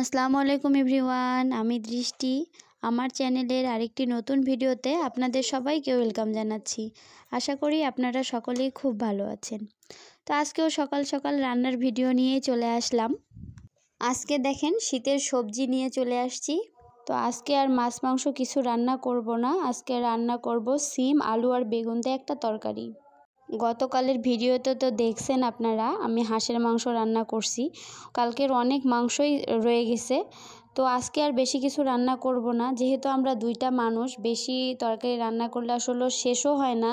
আসসালামু আলাইকুম এভরিওয়ান, আমি দৃষ্টি। আমার চ্যানেলের আরেকটি নতুন ভিডিওতে আপনাদের সবাইকে ওয়েলকাম জানাচ্ছি। আশা করি আপনারা সকলেই খুব ভালো আছেন। তো আজকেও সকাল সকাল রান্নার ভিডিও নিয়ে চলে আসলাম। আজকে দেখেন শীতের সবজি নিয়ে চলে আসছি। তো আজকে আর মাছ মাংস কিছু রান্না করব না, আজকে রান্না করব সিম, আলু আর বেগুন দিয়ে একটা তরকারি। গতকালের ভিডিওতে তো দেখছেন আপনারা আমি হাঁসের মাংস রান্না করছি। কালকের অনেক মাংসই রয়ে গেছে, তো আজকে আর বেশি কিছু রান্না করব না। যেহেতু আমরা দুইটা মানুষ, বেশি তরকারি রান্না করলে আসলে শেষও হয় না,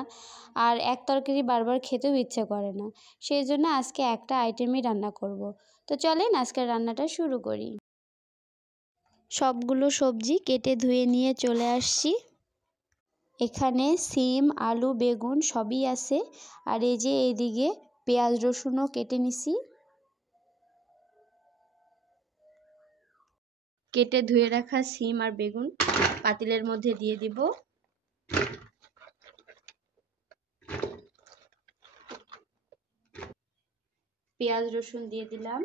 আর এক তরকারি বারবার খেতেও ইচ্ছে করে না। সেই জন্য আজকে একটা আইটেমই রান্না করব। তো চলেন আজকের রান্নাটা শুরু করি। সবগুলো সবজি কেটে ধুয়ে নিয়ে চলে আসছি। এখানে সিম, আলু, বেগুন সবই আছে। আর এই যে এইদিকে পেঁয়াজ রসুনও কেটে নিছি। কেটে ধুয়ে রাখা সিম আর বেগুন পাতিলের মধ্যে দিয়ে দিব। পেঁয়াজ রসুন দিয়ে দিলাম।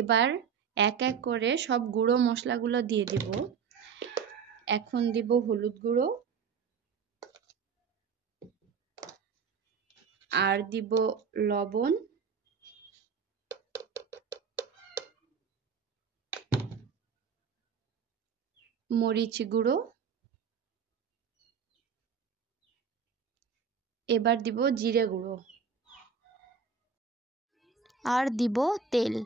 এবার এক এক করে সব গুঁড়ো মশলাগুলো দিয়ে দিব। এখন দিব হলুদ গুঁড়ো, আর দিব লবণ, মরিচ গুঁড়ো, এবার দিব জিরে গুঁড়ো, আর দিব তেল।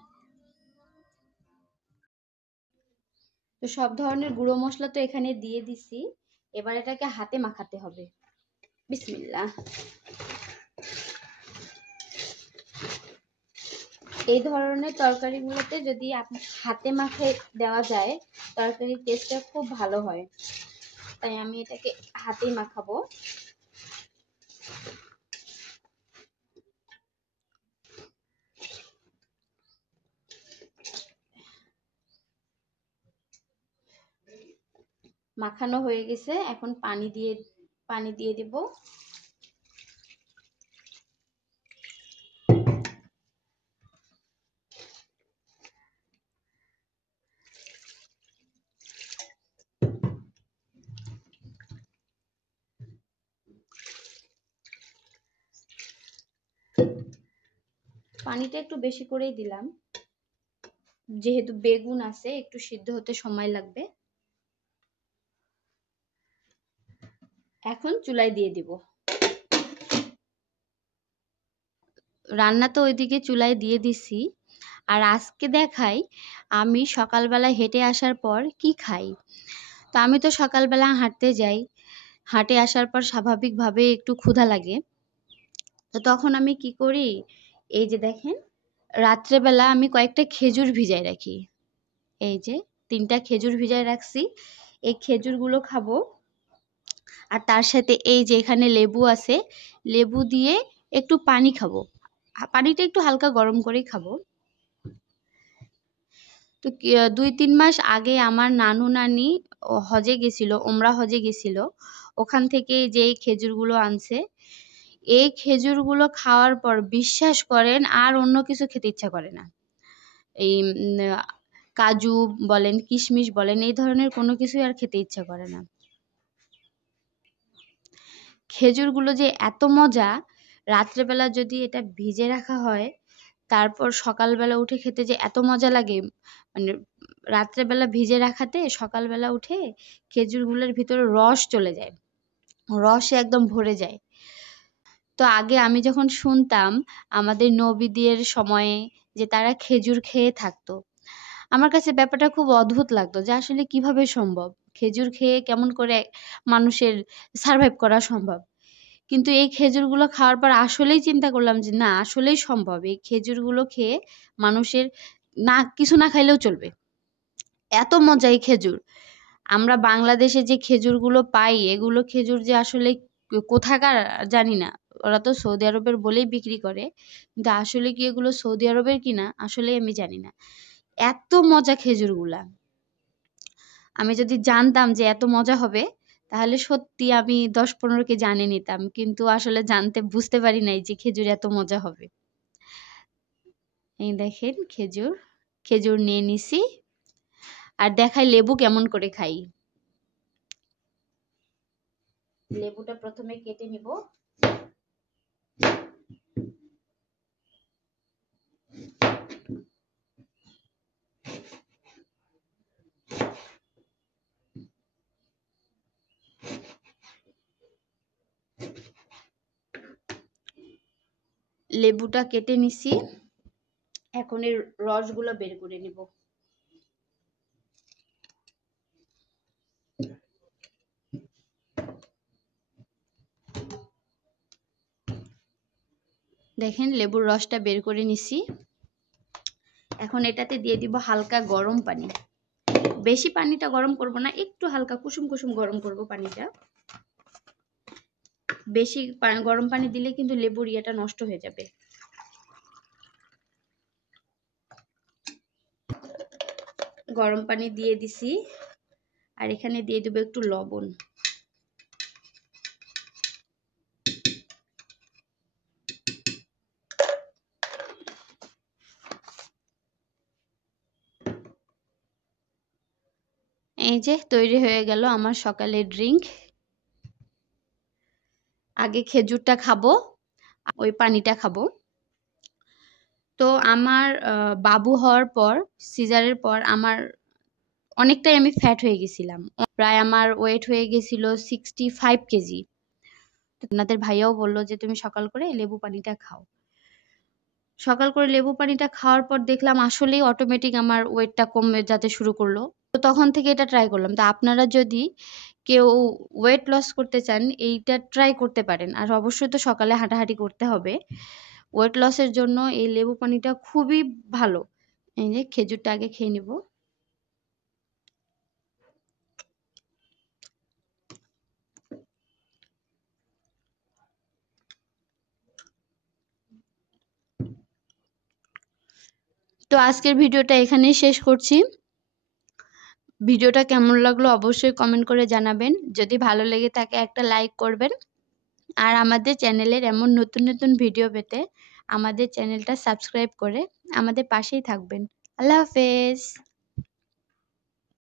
তো সব ধরনের গুঁড়ো মশলা তো এখানে দিয়ে দিছি। এবার এটাকে হাতে মাখাতে হবে। বিসমিল্লাহ। এই ধরনের তরকারিগুলোতে যদি আপনি হাতে মাখে দেওয়া যায়, তরকারির টেস্টটা খুব ভালো হয়। তাই আমি এটাকে হাতেই মাখাবো। মাখানো হয়ে গেছে, এখন পানি দিয়ে দেব। পানিটা একটু বেশি করেই দিলাম, যেহেতু বেগুন আছে একটু সিদ্ধ হতে সময় লাগবে। এখন চুলায় দিয়ে দিব। রান্না তো ওইদিকে চুলায় দিয়ে দিছি। আর আজকে দেখাই আমি সকালবেলা হেঁটে আসার পর কি খাই। তো আমি তো সকালবেলা হাঁটতে যাই, হাঁটে আসার পর স্বাভাবিকভাবে একটু ক্ষুধা লাগে। তো তখন আমি কি করি, এই যে দেখেন রাত্রেবেলা আমি কয়েকটা খেজুর ভিজাই রাখি। এই যে 3টা খেজুর ভিজাই রাখছি, এই খেজুরগুলো খাবো। আর তার সাথে এই যে এখানে লেবু আছে, লেবু দিয়ে একটু পানি খাবো। পানিটা একটু হালকা গরম করেই খাবো। তো 2-3 মাস আগে আমার নানু নানি হজে গেছিল, ওমরা হজে গেছিল। ওখান থেকে যে খেজুরগুলো আনছে, এই খেজুরগুলো খাওয়ার পর বিশ্বাস করেন আর অন্য কিছু খেতে ইচ্ছা করে না। এই কাজু বলেন, কিশমিশ বলেন, এই ধরনের কোনো কিছুই আর খেতে ইচ্ছা করে না। খেজুরগুলো যে এত মজা, রাত্রেবেলা যদি এটা ভিজে রাখা হয়, তারপর সকালবেলা উঠে খেতে যে এত মজা লাগে। মানে রাত্রেবেলা ভিজে রাখাতে সকালবেলা উঠে খেজুরগুলোর ভিতরে রস চলে যায়, রসে একদম ভরে যায়। তো আগে আমি যখন শুনতাম আমাদের নবীদের সময়ে যে তারা খেজুর খেয়ে থাকতো, আমার কাছে ব্যাপারটা খুব অদ্ভুত লাগতো যে আসলে কিভাবে সম্ভব, খেজুর খেয়ে কেমন করে মানুষের সার্ভাইভ করা সম্ভব। কিন্তু এই খেজুরগুলো খাওয়ার পর আসলেই চিন্তা করলাম যে না, আসলেই সম্ভব। এই খেজুরগুলো খেয়ে মানুষের না কিছু না খাইলেও চলবে, এত মজা এই খেজুর। আমরা বাংলাদেশে যে খেজুরগুলো পাই, এগুলো খেজুর যে আসলে কোথাকার জানি না। ওরা তো সৌদি আরবের বলেই বিক্রি করে, কিন্তু আসলে কি এগুলো সৌদি আরবের কিনা আসলে আমি জানি না। এত মজা খেজুরগুলা। আমি যদি জানতাম যে এত মজা হবে, তাহলে সত্যি আমি 10-15 কেজি আনিয়ে নিতাম। কিন্তু আসলে বুঝতে পারি নাই যে খেজুর এত মজা হবে। এই দেখেন খেজুর নিয়ে নিছি। আর দেখাই লেবু কেমন করে খাই। লেবুটা প্রথমে কেটে নিব। লেবুটা কেটে নিছি, এখন এর রসগুলো বের করে নিব। দেখেন লেবুর রসটা বের করে নিছি। এখন এটাতে দিয়ে দিব হালকা গরম পানি। বেশি পানিটা গরম করব না, একটু হালকা কুসুম কুসুম গরম করব পানিটা। বেশি গরম পানি দিলে কিন্তু লেবুর ইয়েটা নষ্ট হয়ে যাবে। গরম পানি দিয়ে দিছি, আর এখানে দিয়ে দেব একটু লবণ। এই যে তৈরি হয়ে গেল আমার সকালের ড্রিঙ্ক। আগে খেজুরটা খাবো, ওই পানিটা খাবো। তো আমার বাবু হওয়ার পর, সিজারের পর আমার অনেকটাই আমি ফ্যাট হয়ে গেছিলাম। প্রায় আমার ওয়েট হয়ে গেছিল 65 কেজি। আপনাদের ভাইয়াও বললো যে তুমি সকাল করে লেবু পানিটা খাও। সকাল করে লেবু পানিটা খাওয়ার পর দেখলাম আসলেই অটোমেটিক আমার ওয়েটটা কমে যেতে শুরু করলো। তো তখন থেকে এটা ট্রাই করলাম। তো আপনারা যদি কেউ ওয়েট লস করতে চান, এইটা ট্রাই করতে পারেন। আর অবশ্যই তো সকালে হাঁটাহাঁটি করতে হবে। ওয়েট লসের জন্য এই লেবু পানিটা খুবই ভালো। এই যে খেজুরটা আগে খেয়ে নিব। তো আজকের ভিডিওটা এখানেই শেষ করছি। ভিডিওটা কেমন লাগলো অবশ্যই কমেন্ট করে জানাবেন। যদি ভালো লেগে থাকে একটা লাইক করবেন। আর আমাদের চ্যানেলের এমন নতুন নতুন ভিডিও পেতে আমাদের চ্যানেলটা সাবস্ক্রাইব করে আমাদের পাশেই থাকবেন। আল্লাহ হাফেজ।